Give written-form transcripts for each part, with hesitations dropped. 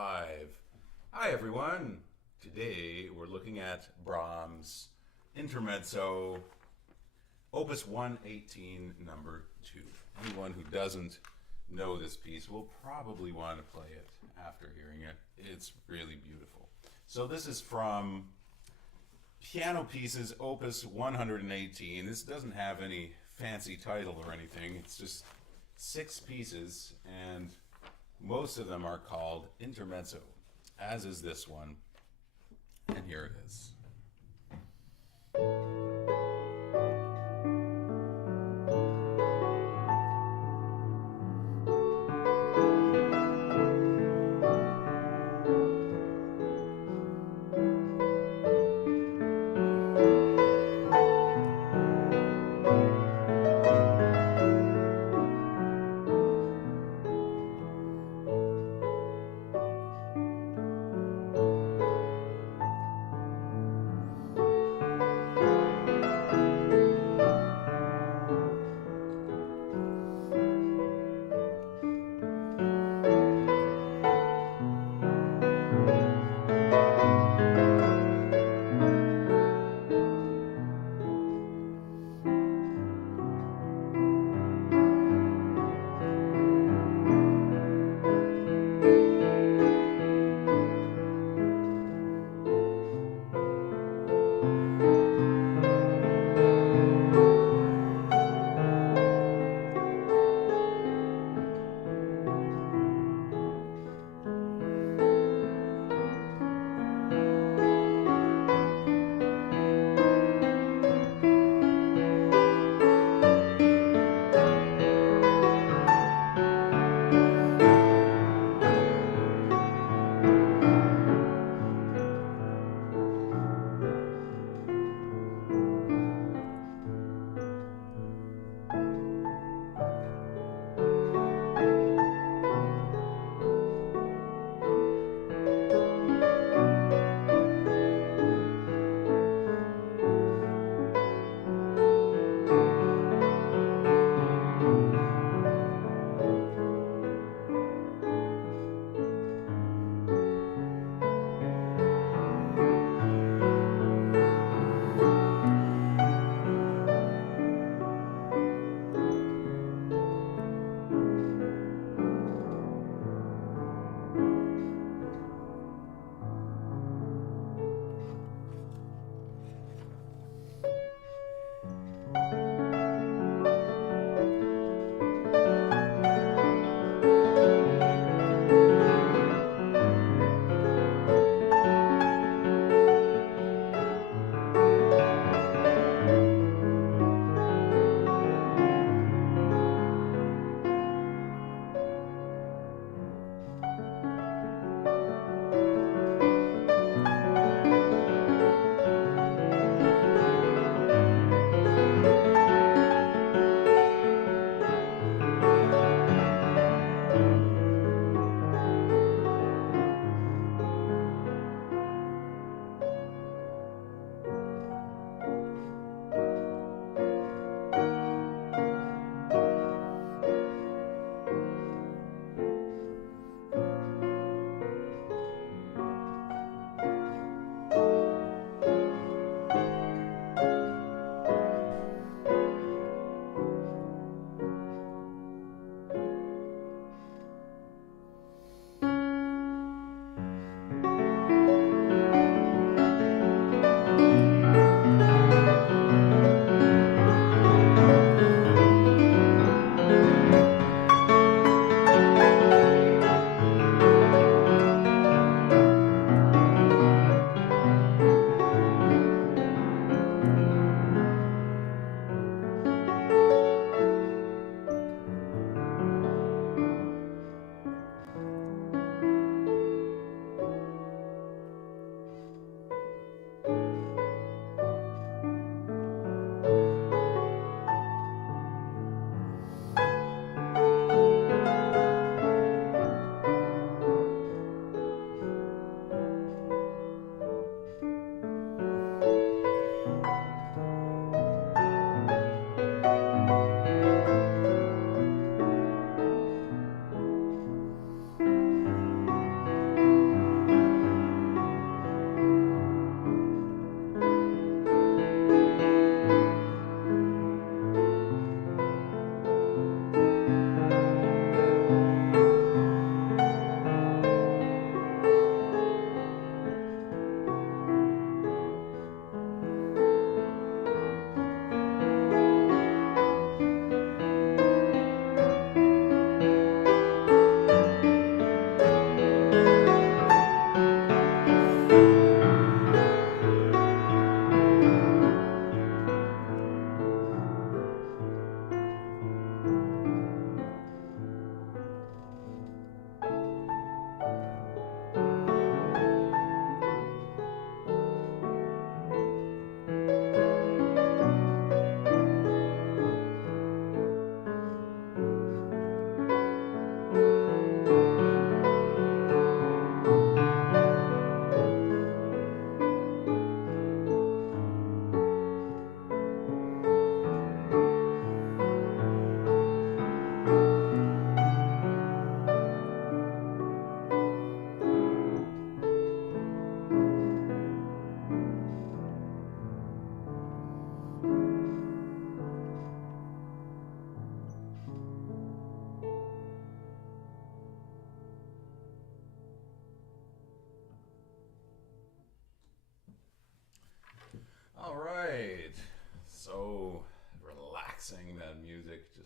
live. Hi everyone. Today we're looking at Brahms Intermezzo Opus 118 number 2. Anyone who doesn't know this piece will probably want to play it after hearing it. It's really beautiful. So this is from Piano Pieces Opus 118. This doesn't have any fancy title or anything. It's just 6 pieces, and most of them are called Intermezzo, as is this one. And here it is.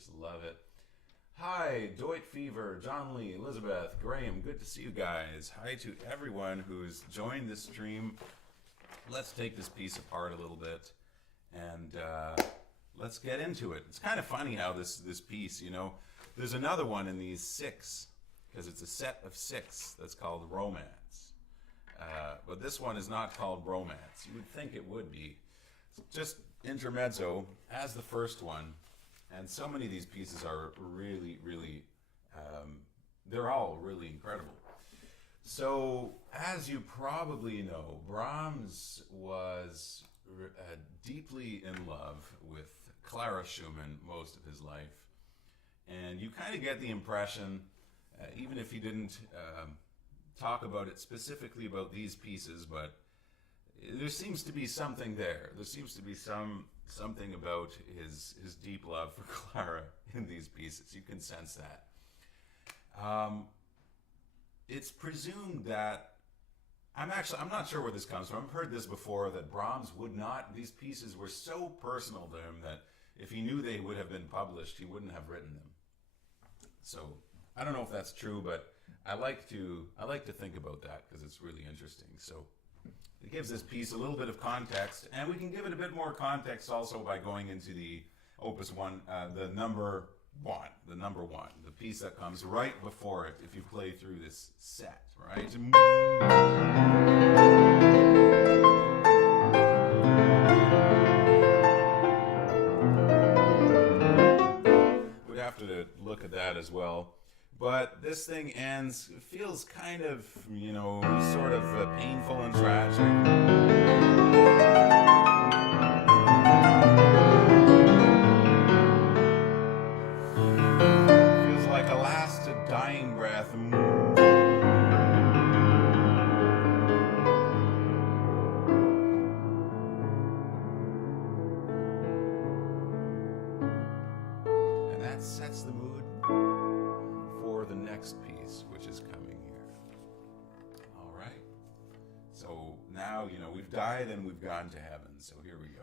just love it. Hi, Doit Fever, John Lee, Elizabeth, Graham, good to see you guys. Hi to everyone who's joined this stream. Let's take this piece apart a little bit and let's get into it. It's kind of funny how this piece, you know, there's another one in these 6, because it's a set of 6 that's called Romance. But this one is not called Romance. You would think it would be. It's just Intermezzo as the first one. And so many of these pieces are really, really, they're all really incredible. So, as you probably know, Brahms was deeply in love with Clara Schumann most of his life. And you kind of get the impression, even if he didn't talk about it specifically about these pieces, but there seems to be something there. There seems to be something about his deep love for Clara in these pieces. You can sense that. It's presumed that, I'm not sure where this comes from. I've heard this before, that Brahms would not, these pieces were so personal to him that if he knew they would have been published, he wouldn't have written them. So I don't know if that's true, but I like to think about that because it's really interesting. So it gives this piece a little bit of context, and we can give it a bit more context also by going into the Opus 1, the number 1, the piece that comes right before it if you play through this set, right? We'd have to look at that as well. But this thing ends, feels kind of, you know, sort of painful and tragic. Feels like a last dying breath. And that sets the mood for the next piece, which is coming here. All right. So now, you know, we've died and we've gone to heaven. So here we go.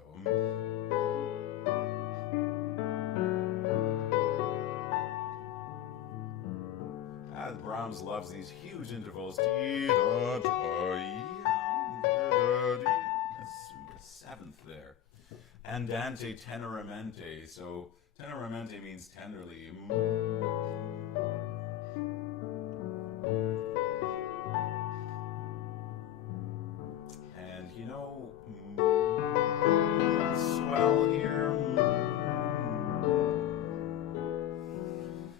Brahms loves these huge intervals. That's the 7th there. Andante teneramente. So teneramente means tenderly. And you know, swell here.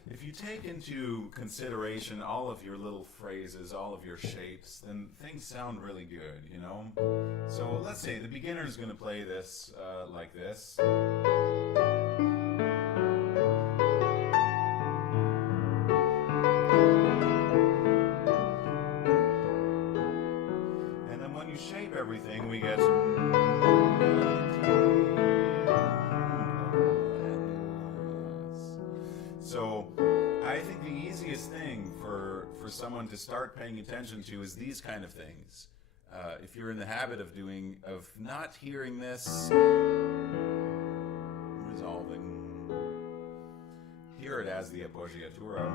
If you take into consideration all of your little phrases, all of your shapes, then things sound really good, you know? So let's say the beginner is going to play this like this. And then when you shape everything, we get... So I think the easiest thing for someone to start paying attention to is these kind of things. If you're in the habit of not hearing this, resolving, hear it as the appoggiatura.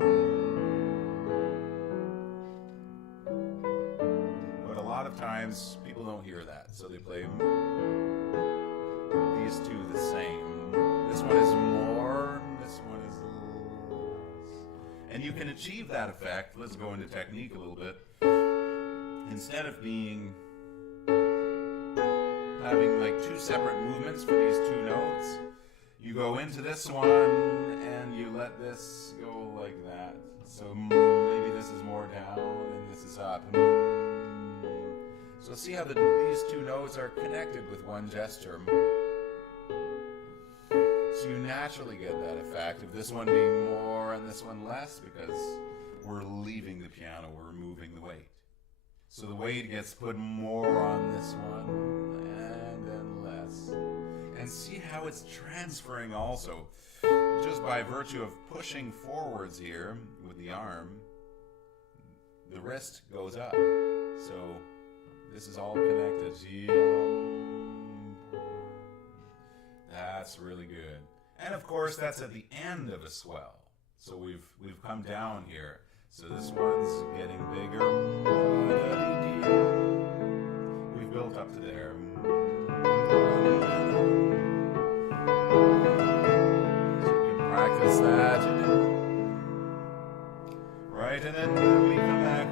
But a lot of times people don't hear that, so they play these two the same. This one is more, this one is less. And you can achieve that effect. Let's go into technique a little bit. Instead of having like two separate movements for these two notes, you go into this one and you let this go like that. So maybe this is more down and this is up. So see how these two notes are connected with one gesture. So you naturally get that effect of this one being more and this one less because we're leaving the piano, we're removing the weight. So the weight gets put more on this one and then less. And see how it's transferring also. Just by virtue of pushing forwards here with the arm, the wrist goes up. So this is all connected. That's really good. And of course, that's at the end of a swell. So we've come down here. So this one's getting bigger. We've built up to there. So you can practice that. Right, and then we come back.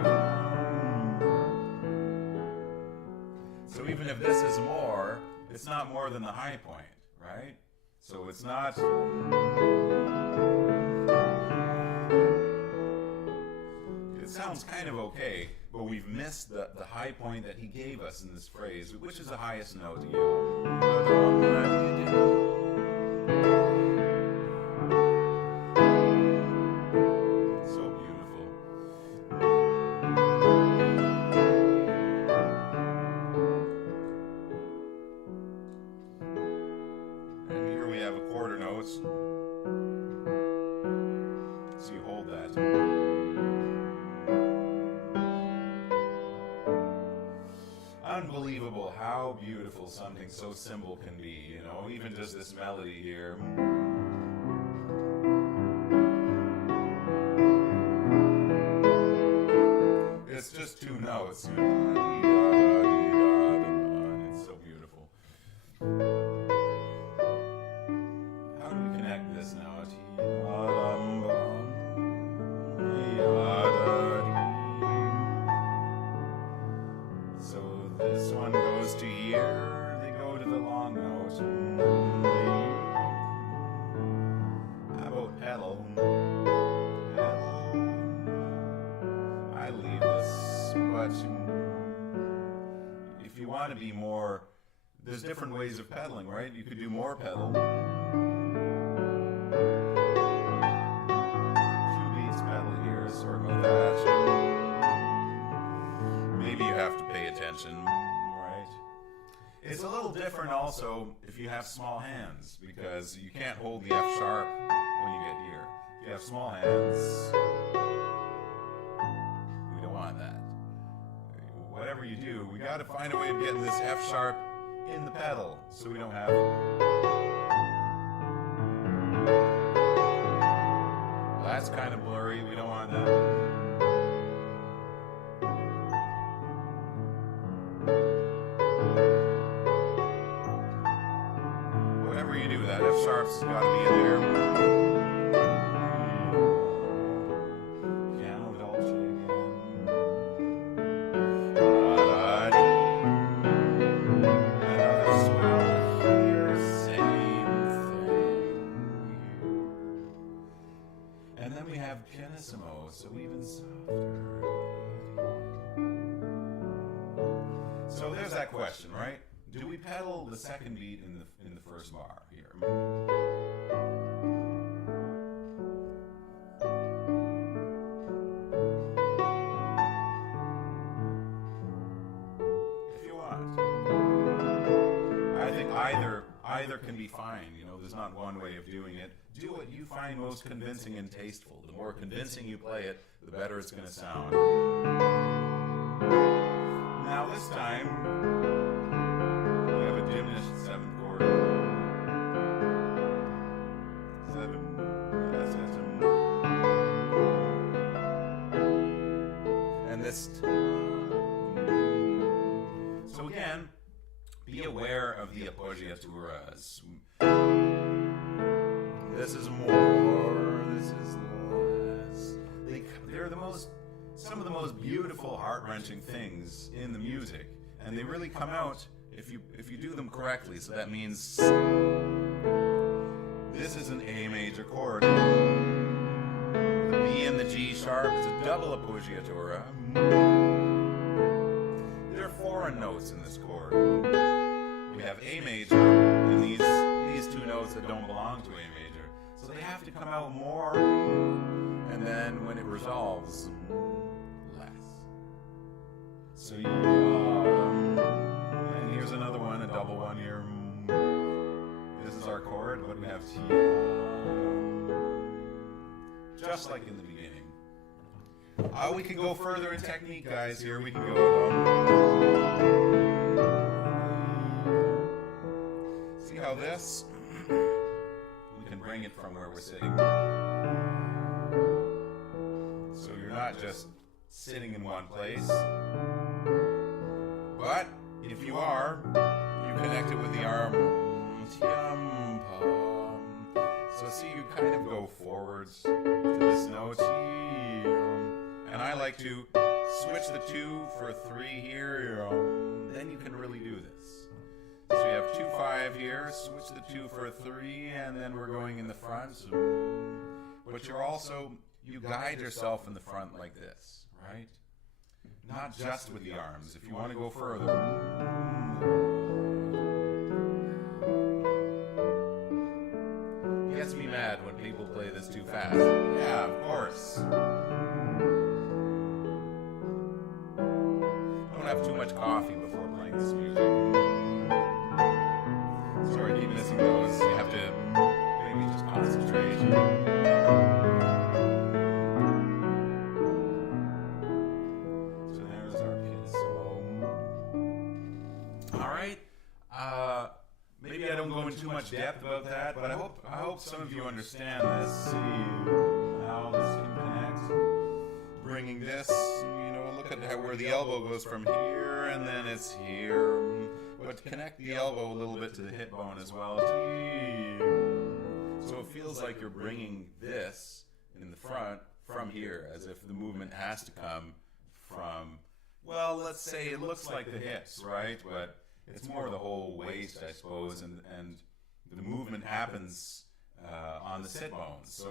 So even if this is more, it's not more than the high point, right? So it's not... It sounds kind of okay, but we've missed the high point that he gave us in this phrase, which is the highest note. So beautiful. And here we have a quarter note. So you hold that. Unbelievable how beautiful something so simple can be, you know, even just this melody here. It's just two notes. It's so beautiful. How do we connect this now? So this one goes to here, they go to the long note. How about pedal? I leave this, but if you want to be more, there's different ways of pedaling, right? You could do more pedal. 2 beats pedal here, sort of that. Maybe you have to pay attention, right? It's a little different also if you have small hands, because you can't hold the F sharp when you get here. If you have small hands, we don't want that. Whatever you do, we got to find a way of getting this F sharp in the pedal so we don't have that's kind of blurry, we don't want that. Whatever you do, that F sharp's got to be in there. Piano dolce again. Another swell here, same thing. And then we have pianissimo, so even softer. So there's that question, right? Do we pedal the second beat in the first bar here? If you want. I think either can be fine. You know, there's not one way of doing it. Do what you find most convincing and tasteful. The more convincing you play it, the better it's going to sound. Now this time, we have a diminished 7th chord. 7, and this. So again, be aware of the appoggiaturas. This is more, this is less. They're some of the most beautiful, heart-wrenching things in the music, and they really come out if you do them correctly. So that means this is an A major chord. The B and the G sharp is a double appoggiatura. There are foreign notes in this chord. We have A major and these two notes that don't belong to A major. So they have to come out more, and then when it resolves, less. So and here's another one, a double one here. This is our chord. What do we have? Just like in the beginning. We can go further in technique, guys. Here we can go. See how this? We can bring it from where we're sitting. So you're not just sitting in one place, but if you are, you connect it with the arm. So see, you kind of go forwards to this note. And I like to switch the 2 for 3 here. Then you can really do this. So you have 2-5 here, switch the 2 for a 3, and then we're going in the front. But you're also, you guide yourself in the front like this, right? Not just with the arms. If you want to go further. It gets me mad when people play this too fast. Yeah, of course. Don't have too much coffee before playing this music. Sorry, I keep missing those. You have to maybe just concentrate. So there's our piano. All right. Maybe I don't go into too much depth about that, but I hope some of you understand this. See how this can connect. Bringing this, look at where the elbow goes from here, and then it's here. But connect the elbow a little bit to the hip bone as well. So it feels like you're bringing this in the front from here, as if the movement has to come from, well, let's say it looks like the hips, right? But it's more the whole waist, I suppose, and the movement happens on the sit bones. So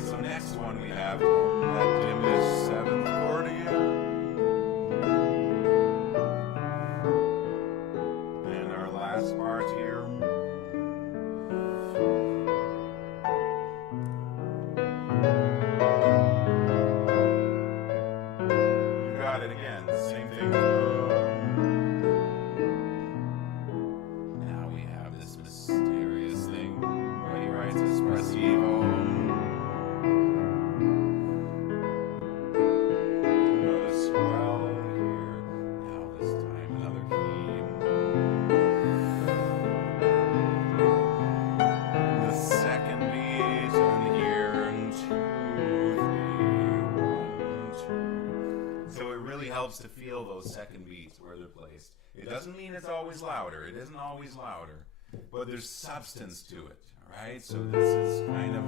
so next one we have that diminished 7th chord again. And our last part here. You got it again, same thing. Now we have this mysterious thing where he writes espressivo. Helps to feel those second beats where they're placed. It doesn't mean it's always louder. It isn't always louder, but there's substance to it. All right. So this is kind of.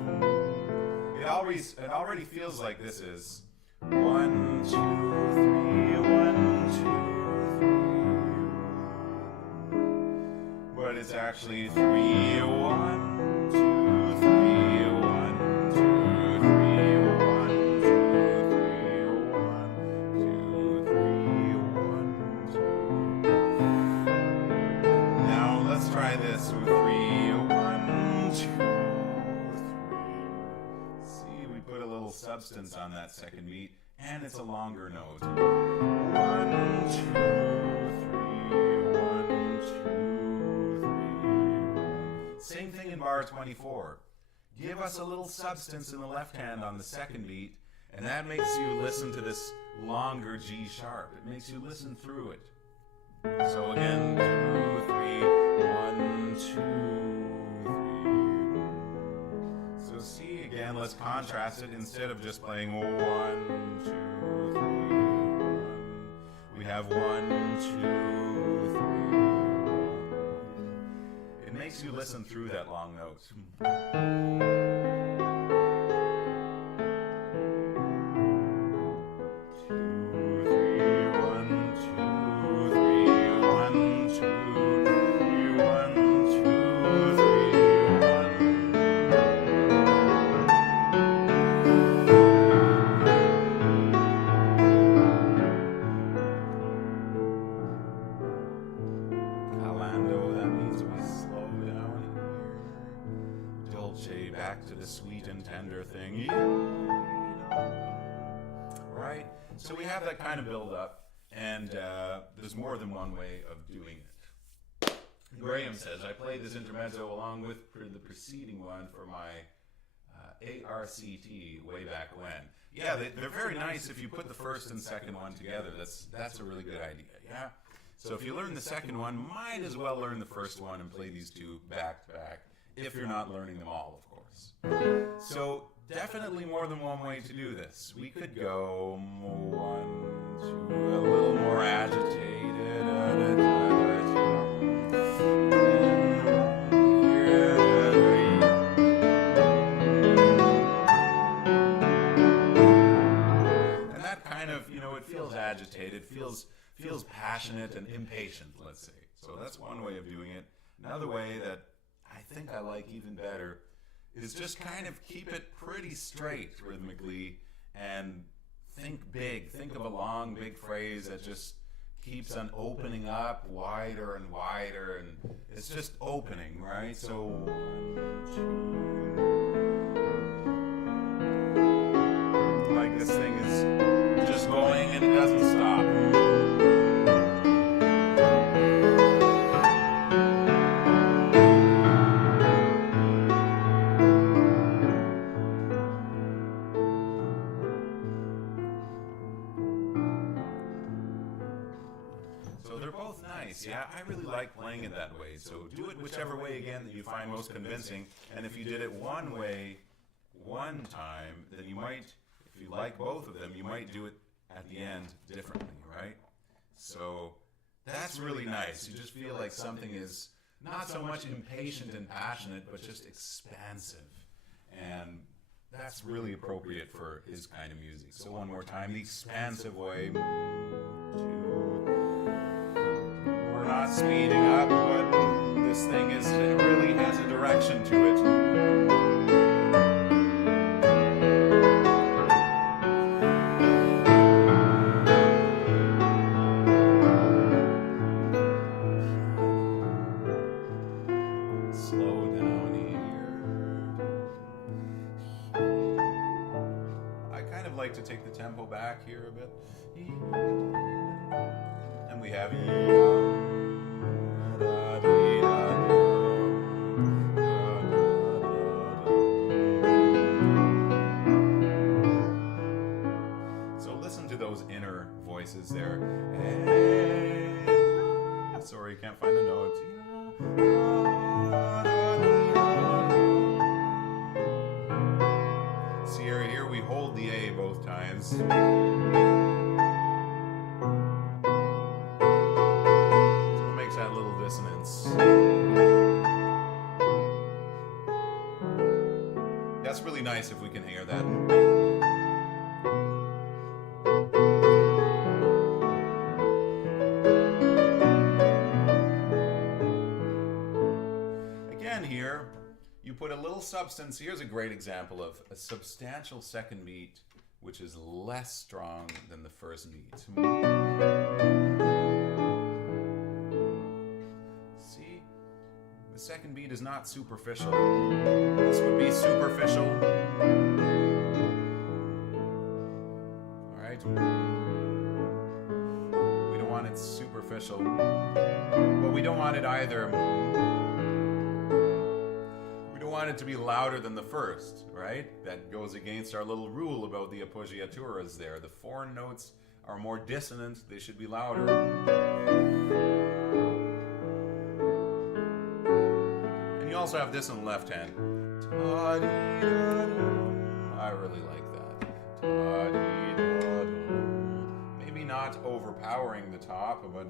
It already feels like this is 1, 2, 3, 1, 2, 3. But it's actually 3, 1, 2, 3, 1, 2, 3, 1, 2, 3, 1, 2, 3, 1, 2. Now let's try this with 3, 1, 2, 3. See, we put a little substance on that second beat, and it's a longer note. 1, 2, 3, 1, 2, 3. Same thing in bar 24. Give us a little substance in the left hand on the second beat, and that makes you listen to this longer G sharp. It makes you listen through it. So again, 2, 3, 1, 2, 3. So see again, let's contrast it instead of just playing 1, 2, 3, 1. We have 1, 2, 3. It makes you listen through that long note. 'Dolce, back to the sweet and tender thing. Right? So we have that kind of build up, and there's more than one way of doing it. Graham says, I played this intermezzo along with the preceding one for my ARCT, way back when. Yeah, they're very nice if you put the first and second one together. That's a really good idea, yeah? So if you learn the second one, might as well learn the first one and play these two back to back, if you're not learning them all, of course. So definitely more than one way to do this. We could go 1, 2, a little more agitated. And that kind of, it feels agitated, feels passionate and impatient, let's say. So that's one way of doing it. Another way that I think I like even better is just kind of keep it pretty straight rhythmically and think big. Think of a long, big phrase that just keeps on opening up wider and wider, and it's just opening, right? So 1, 2. Like this thing is just going and it doesn't stop. Yeah, I really like playing it that way. So do it whichever way, again, that you find most convincing. And if you did it one way, one time, then you might, if you like both of them, you might do it at the end differently, right? So that's really nice. You just feel like something is not so much impatient and passionate, but just expansive. And that's really appropriate for his kind of music. So one more time, the expansive way. 1, 2. Not speeding up, but this thing it really has a direction to it. Slow down here. I kind of like to take the tempo back here a bit. And we have inner voices there. Sorry, you can't find the notes. See here we hold the A both times. So it makes that little dissonance. That's really nice if we can hear that. Here, you put a little substance. Here's a great example of a substantial second beat, which is less strong than the first beat. See, the second beat is not superficial. This would be superficial. All right. We don't want it superficial, but we don't want it either. Want it to be louder than the first, right? That goes against our little rule about the appoggiaturas there. The foreign notes are more dissonant, they should be louder. And you also have this on the left hand. I really like that. Maybe not overpowering the top, but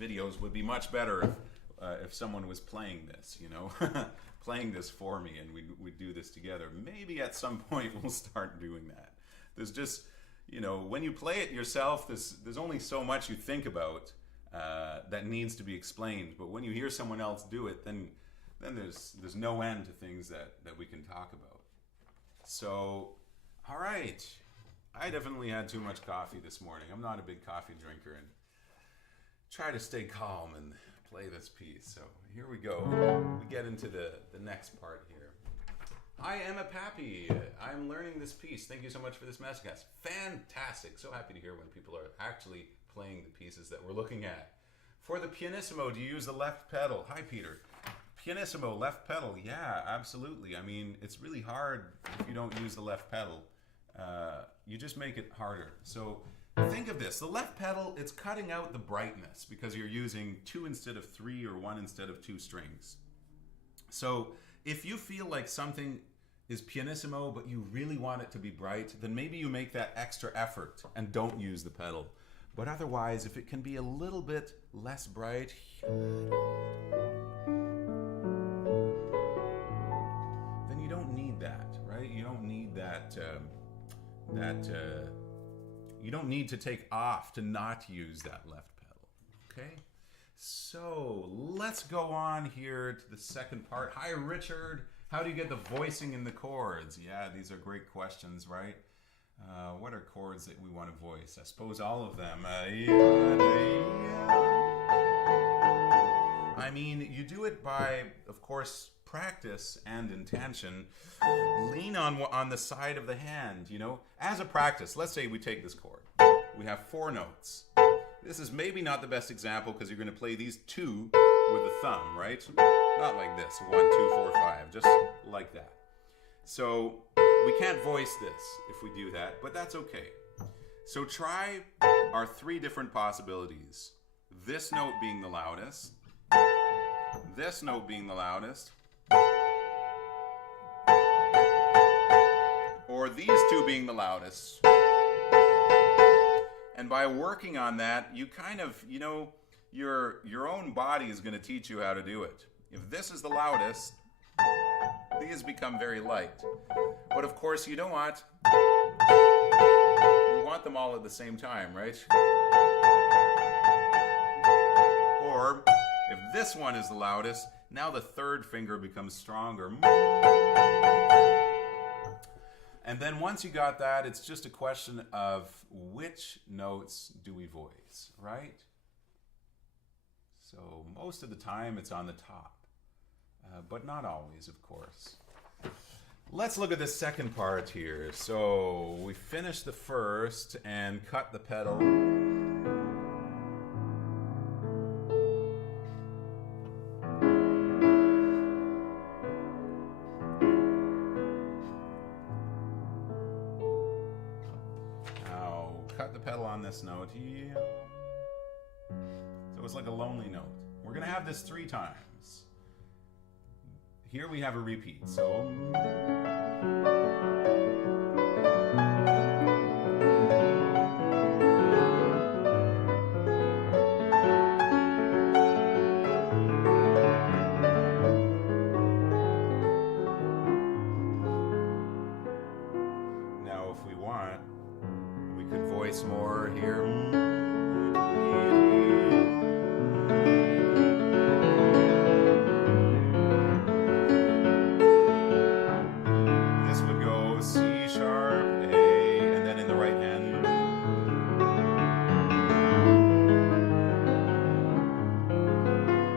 videos would be much better if someone was playing this, playing this for me, and we'd do this together. Maybe at some point we'll start doing that. There's just, when you play it yourself, there's only so much you think about that needs to be explained. But when you hear someone else do it, then then there's no end to things that we can talk about. So, all right. I definitely had too much coffee this morning. I'm not a big coffee drinker, and try to stay calm and play this piece. So here we go. We get into the next part here. I am a pappy. I'm learning this piece. Thank you so much for this Massicotte. Fantastic. So happy to hear when people are actually playing the pieces that we're looking at. For the pianissimo, do you use the left pedal? Hi, Peter. Pianissimo, left pedal. Yeah, absolutely. I mean, it's really hard if you don't use the left pedal. You just make it harder. So think of this. The left pedal, it's cutting out the brightness because you're using 2 instead of 3 or 1 instead of 2 strings. So if you feel like something is pianissimo but you really want it to be bright, then maybe you make that extra effort and don't use the pedal. But otherwise, if it can be a little bit less bright, then you don't need that, right? You don't need that, you don't need to take off to not use that left pedal, okay? So let's go on here to the second part. Hi, Richard. How do you get the voicing in the chords? Yeah, these are great questions, right? What are chords that we want to voice? I suppose all of them. I mean, you do it by, of course, practice and intention. Lean on the side of the hand, you know. As a practice, let's say we take this chord. We have 4 notes. This is maybe not the best example because you're going to play these 2 with the thumb, right? Not like this, 1, 2, 4, 5, just like that. So we can't voice this if we do that, but that's okay. So try our 3 different possibilities. This note being the loudest, this note being the loudest, or these 2 being the loudest. And by working on that, you kind of, you know, your own body is going to teach you how to do it. If this is the loudest, these become very light. But of course, you don't want, you want them all at the same time, right? Or if this one is the loudest, now the 3rd finger becomes stronger. And then once you got that, it's just a question of which notes do we voice, right? So most of the time it's on the top, but not always, of course. Let's look at the second part here. So we finished the first and cut the pedal. This note here. So it's like a lonely note. We're going to have this 3 times. Here we have a repeat. So now if we want, we could voice more here. This would go C sharp, A, and then in the right hand.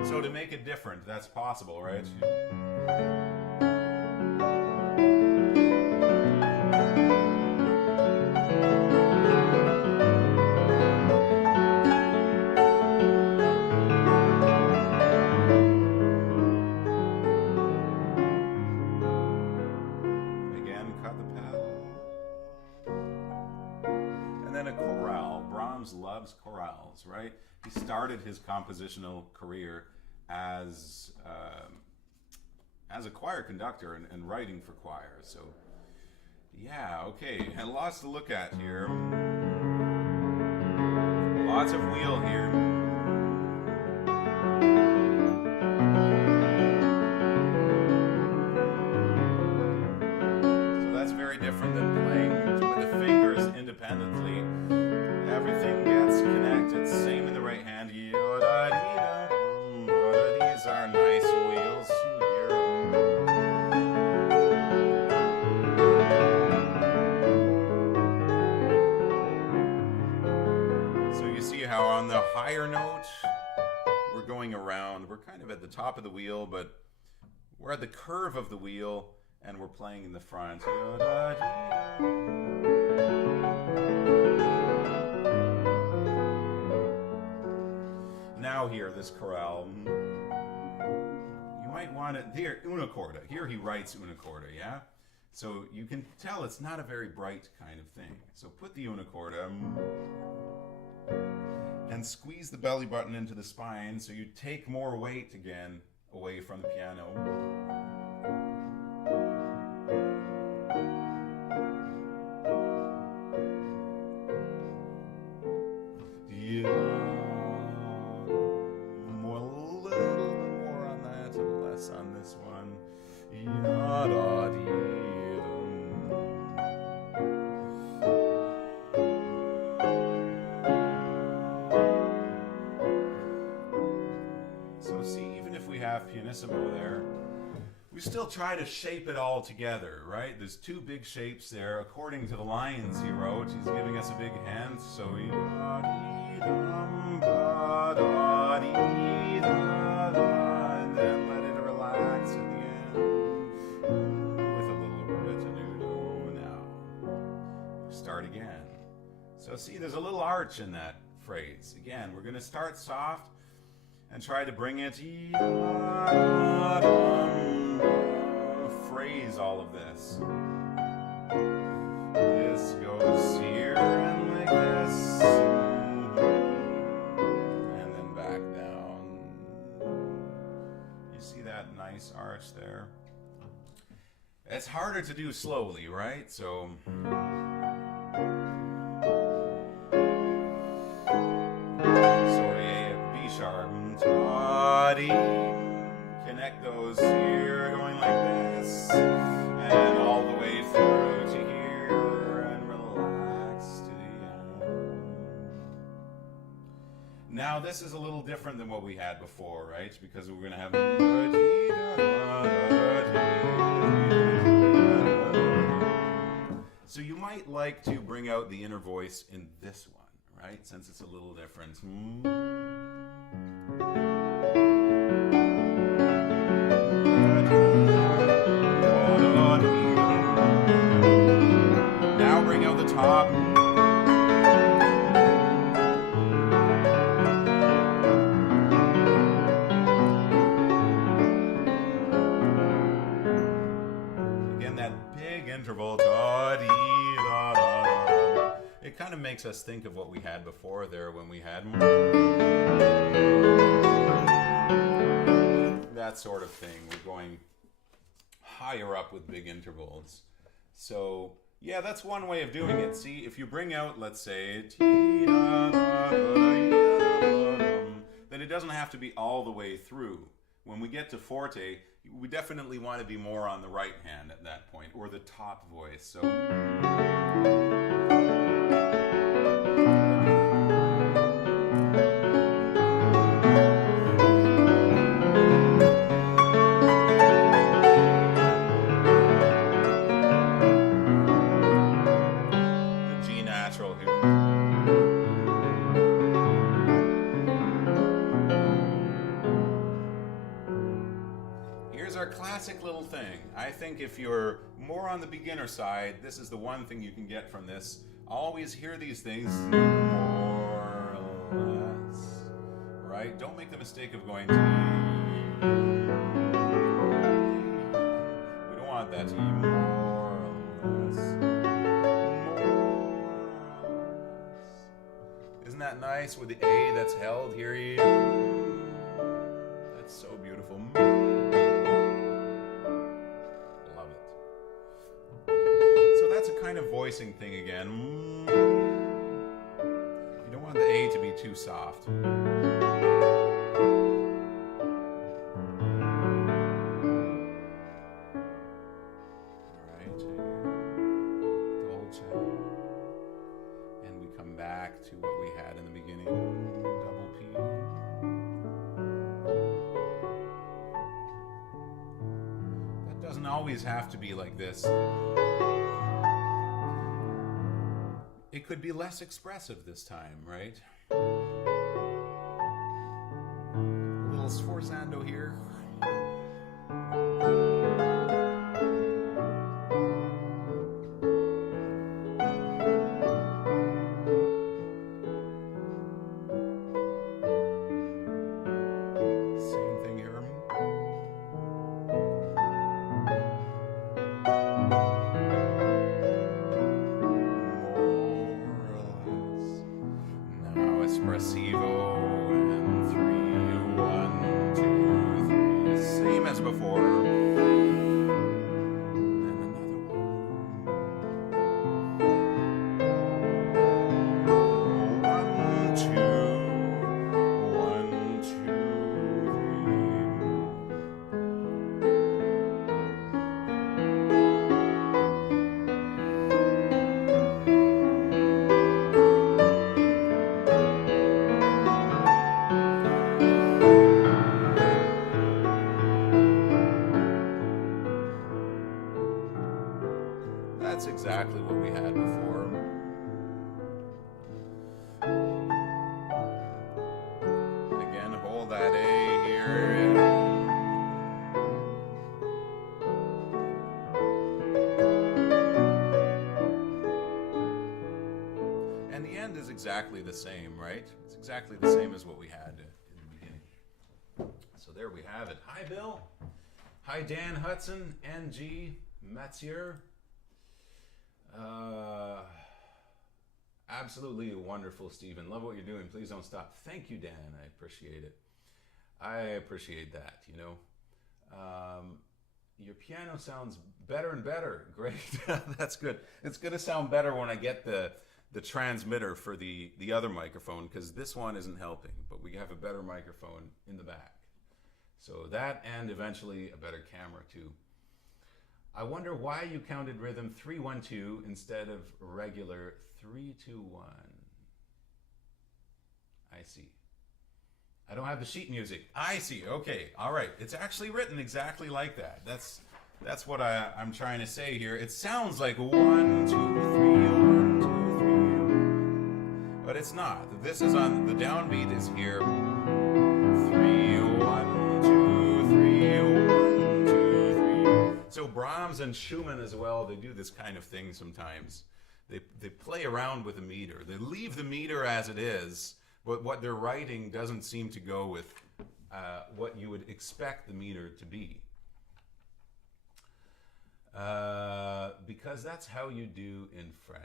So to make it different, that's possible, right? Brahms loves chorales, right? He started his compositional career as a choir conductor and writing for choir. So, yeah, okay, and lots to look at here. Lots of wheel here. So that's very different than playing with the fingers independently. Everything gets connected. Same in the right hand. These are nice wheels. higher note. We're going around. We're kind of at the top of the wheel, but we're at the curve of the wheel, and we're playing in the front. Now here, this chorale. You might want it there, una corda. Here he writes una corda, yeah? So you can tell it's not a very bright kind of thing. So put the una corda and squeeze the belly button into the spine so you take more weight again away from the piano. On this one. So see, even if we have pianissimo there, we still try to shape it all together, right? There's two big shapes there. According to the lines he wrote, he's giving us a big hand, so and then let it relax at the end with a little retenuto. Now start again. So see, there's a little arch in that phrase. Again, we're going to start soft and try to bring it, phrase all of this. This goes here and like this, and then back down. You see that nice arch there? It's harder to do slowly, right? So B sharp, connect those here, going like this, and all the way through to here, and relax to the end. Now this is a little different than what we had before, right? Because we're going to have so you might like to bring out the inner voice in this one, right? Since it's a little different. Now bring out the top. Again, that big interval. It kind of makes us think of what we had before there when we had that sort of thing. We're going higher up with big intervals. So yeah, that's one way of doing it. See, if you bring out, let's say, then it doesn't have to be all the way through. When we get to forte, we definitely want to be more on the right hand at that point, or the top voice. So classic little thing. I think if you're more on the beginner side, this is the one thing you can get from this. Always hear these things more or less, right? Don't make the mistake of going to we don't want that to more or less. Isn't that nice with the A that's held here? That's so beautiful. That's a kind of voicing thing again. You don't want the A to be too soft. Alright, dolce. And we come back to what we had in the beginning. Double P. That doesn't always have to be like this. It could be less expressive this time, right? that's exactly what we had before. Again, hold that A here. And the end is exactly the same, right? It's exactly the same as what we had in the beginning. So there we have it. Hi, Bill. Hi, Dan Hudson, N.G. Mathieu. Absolutely wonderful, Stephen. Love what you're doing. Please don't stop. Thank you, Dan. I appreciate it. I appreciate that, you know. Your piano sounds better and better. Great. That's good. It's going to sound better when I get the transmitter for the other microphone, because this one isn't helping, but we have a better microphone in the back. So that, and eventually a better camera too. I wonder why you counted rhythm 3-1-2 instead of regular 3-2-1. I see. I don't have the sheet music. I see. Okay. All right. It's actually written exactly like that. That's what I'm trying to say here. It sounds like 1, 2, 3, 1, 2, 3. But it's not. This is on the downbeat is here. 3, 1, 2, 3, 1, 2, 3. So Brahms and Schumann as well, they do this kind of thing sometimes. They play around with the meter. They leave the meter as it is, but what they're writing doesn't seem to go with what you would expect the meter to be. Because that's how you do in French.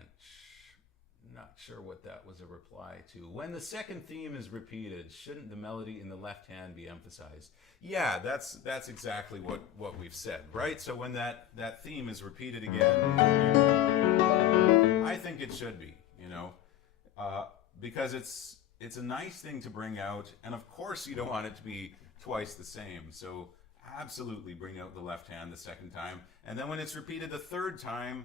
Not sure what that was a reply to. When the second theme is repeated, shouldn't the melody in the left hand be emphasized? Yeah, that's exactly what we've said, right? So when that theme is repeated again, I think it should be, you know, because it's a nice thing to bring out, and of course you don't want it to be twice the same. So absolutely bring out the left hand the second time, and then when it's repeated the third time,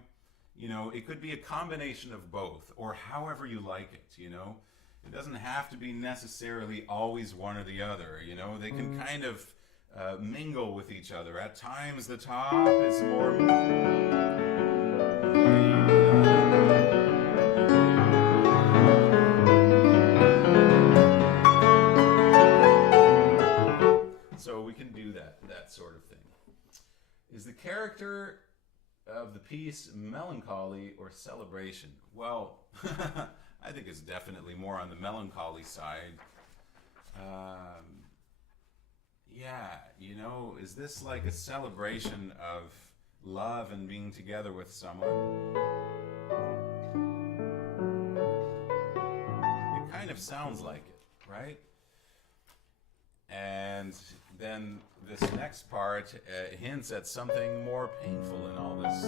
you know, it could be a combination of both, or however you like it, you know. It doesn't have to be necessarily always one or the other, you know. They can kind of mingle with each other. At times the top is more... So we can do that sort of thing. Is the character of the piece melancholy or celebration? Well, I think it's definitely more on the melancholy side. Yeah, you know, is this like a celebration of love and being together with someone? It kind of sounds like it, right? And then this next part hints at something more painful in all this.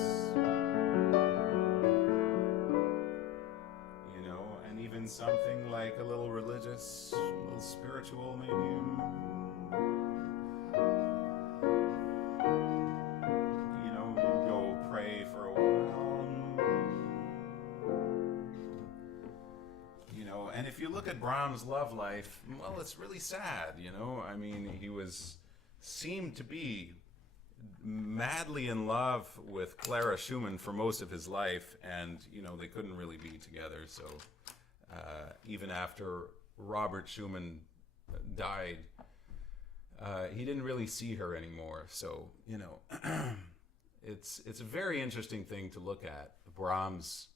You know, and even something like a little religious, a little spiritual maybe. You know, you go pray for a while. You know, and if you look at Brahms' love life, well, it's really sad, you know. I mean, he seemed to be madly in love with Clara Schumann for most of his life, and, you know, they couldn't really be together. So even after Robert Schumann died, he didn't really see her anymore. So, you know, it's a very interesting thing to look at. Brahms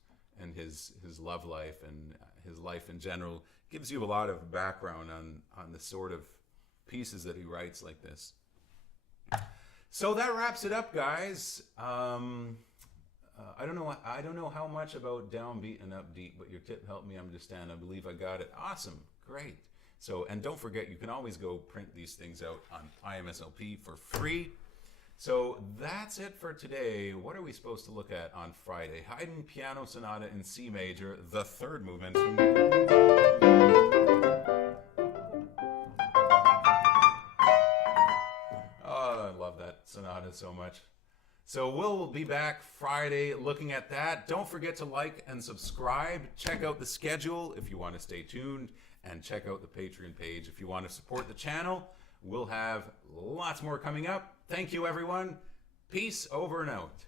and his love life and his life in general gives you a lot of background on the sort of pieces that he writes like this. So that wraps it up, guys. I don't know how much about downbeat and upbeat, but your tip helped me understand. I believe I got it. Awesome, great. So, and don't forget, you can always go print these things out on IMSLP for free. So that's it for today. What are we supposed to look at on Friday? Haydn Piano Sonata in C major, the third movement. Oh, I love that sonata so much. So we'll be back Friday looking at that. Don't forget to like and subscribe. Check out the schedule if you want to stay tuned, and check out the Patreon page if you want to support the channel. We'll have lots more coming up. Thank you, everyone. Peace, over and out.